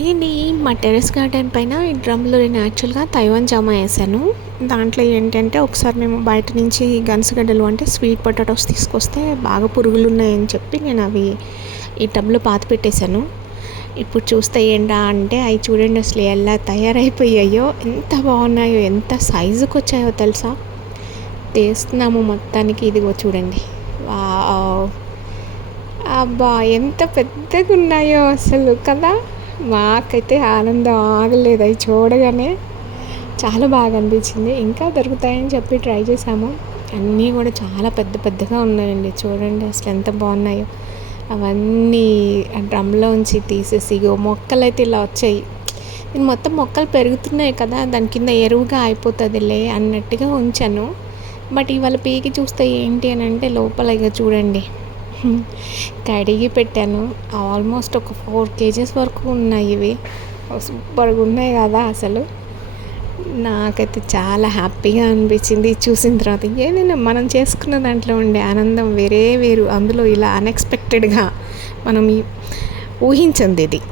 Hi అండి. మా terrace garden పైన ఈ డ్రమ్లో నేను యాక్చువల్గా తైవాన్ జామ వేసాను. దాంట్లో ఏంటంటే ఒకసారి మేము బయట నుంచి గన్సగడ్డలు అంటే స్వీట్ పొటాటోస్ తీసుకొస్తే బాగా పురుగులు ఉన్నాయని చెప్పి నేను అవి ఈ టబ్లో పాతి పెట్టేశాను. ఇప్పుడు చూస్తే ఏంటా అంటే అవి చూడండి అసలు ఎలా తయారైపోయాయో, ఎంత బాగున్నాయో, ఎంత సైజుకి వచ్చాయో తెలుసా. తీస్తున్నాము మొత్తానికి, ఇదిగో చూడండి. వావ్, అబ్బా ఎంత పెద్దగా ఉన్నాయో అసలు కదా. మాకైతే ఆనందం ఆగలేదు అవి చూడగానే, చాలా బాగా అనిపించింది. ఇంకా దొరుకుతాయని చెప్పి ట్రై చేసాము. అన్నీ కూడా చాలా పెద్ద పెద్దగా ఉన్నాయండి. చూడండి అసలు ఎంత బాగున్నాయో. అవన్నీ ఆ డ్రమ్లోంచి తీసేసి మొక్కలు అయితే ఇలా వచ్చాయి. నేను మొత్తం మొక్కలు పెరుగుతున్నాయి కదా, దాని కింద ఎరువుగా అయిపోతుందిలే అన్నట్టుగా ఉంచాను. బట్ ఇవాళ పీకి చూస్తే ఏంటి అని అంటే లోపల ఇక చూడండి కడిగి పెట్టాను. ఆల్మోస్ట్ ఒక 4 kgs వరకు ఉన్నాయి. ఇవి సూపర్గా ఉన్నాయి కదా అసలు. నాకైతే చాలా హ్యాపీగా అనిపించింది చూసిన తర్వాత. ఏదైనా మనం చేసుకున్న దాంట్లో ఉండే ఆనందం వేరే వేరు. అందులో ఇలా అన్ఎక్స్పెక్టెడ్గా మనం ఊహించింది ఇది.